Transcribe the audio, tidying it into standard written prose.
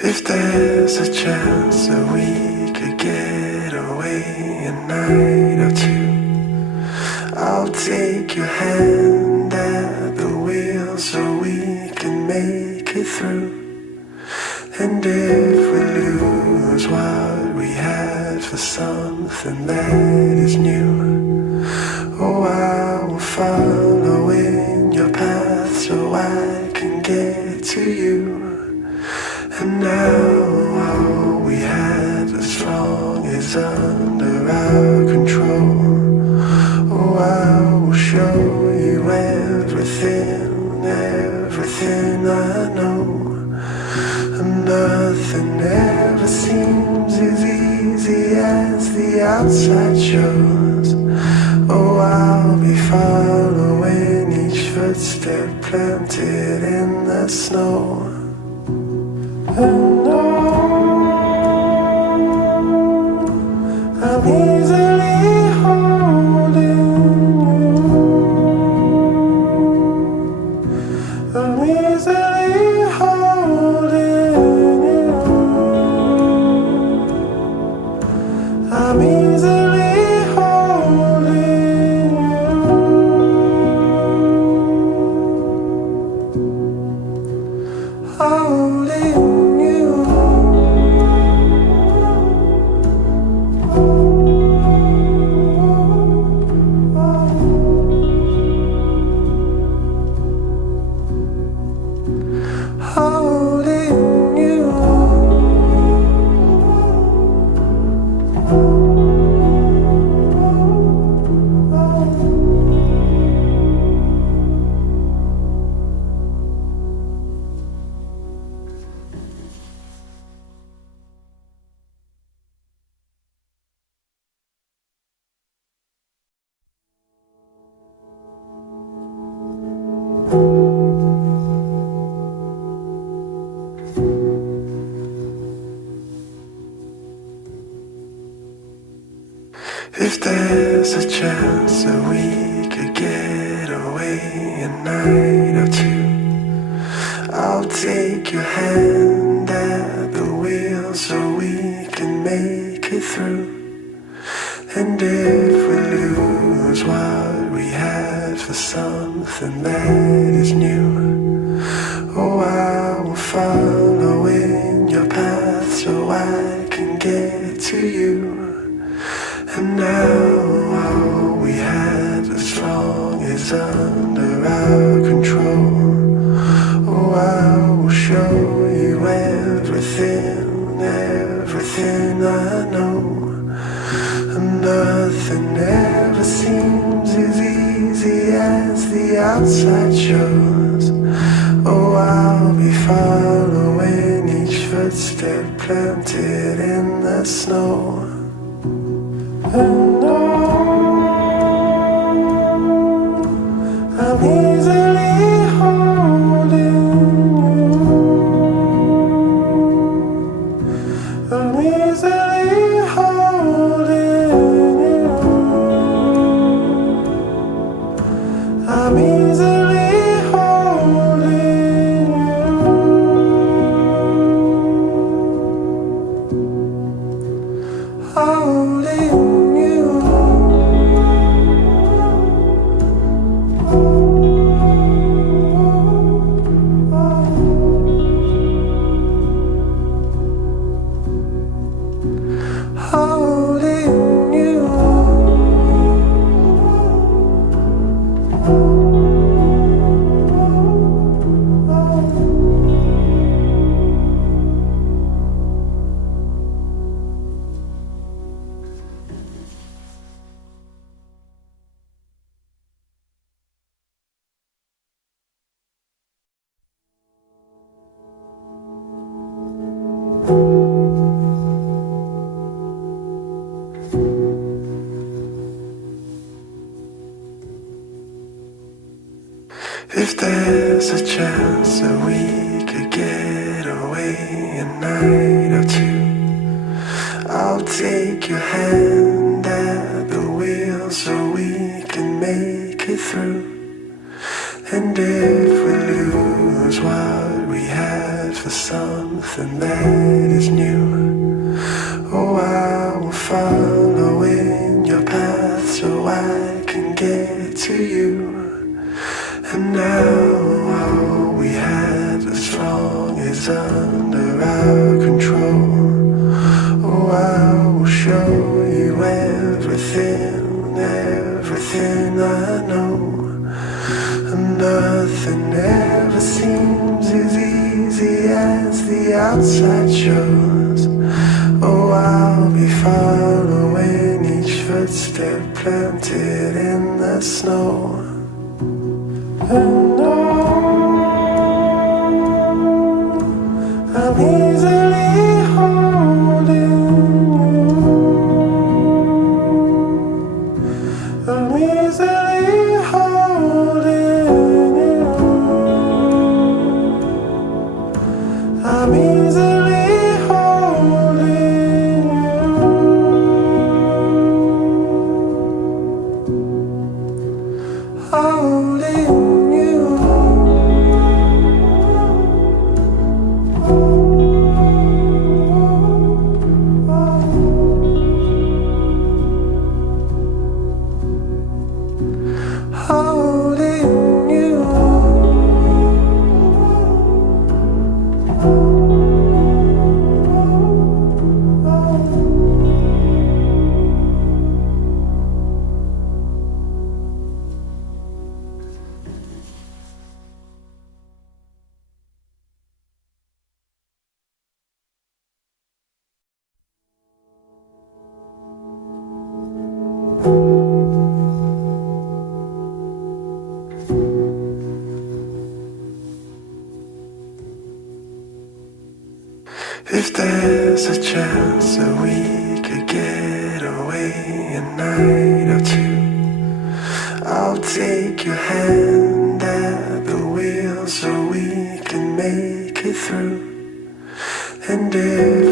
If there's a chance that we could get away a night or two, I'll take your hand at the wheel so we can make it through. And if we lose what we had for something that is new, oh, I will follow in your path so I can get to you. And now all we have as long is under our control. Oh, I will show you everything, everything I know. And nothing ever seems as easy as the outside shows. Oh, I'll be following each footstep planted in the snow. And I'm easily holding you. I'm easily holding you. I'm easily holding you. Holding. If there's a chance that we could get away a night or two, I'll take your hand at the wheel so we can make it through. And if we lose what we had for something that is new, oh, I will follow in your path so I can get to you. And now all we had as long is under our control. Oh, I will show you everything, everything I know. And nothing ever seems as easy as the outside shows. Oh, I'll be following each footstep planted in the snow. And I'm easily holding you. I'm easily holding you. I'm easily holding you. Holding. If there's a chance that we could get away a night or two, I'll take your hand at the wheel so we can make it through. And if we lose what we had for something that is new, oh, I will follow in your path so I can get to you. And now all we have as long is under our control. Oh, I will show you everything, everything I know. And nothing ever seems as easy as the outside shows. Oh, I'll be following each footstep planted in the snow. And I'm easily holding you. I'm easily holding you. I'm easily holding you. Holding you. Holding you. If there's a chance that we could get away a night or two, I'll take your hand at the wheel so we can make it through. And if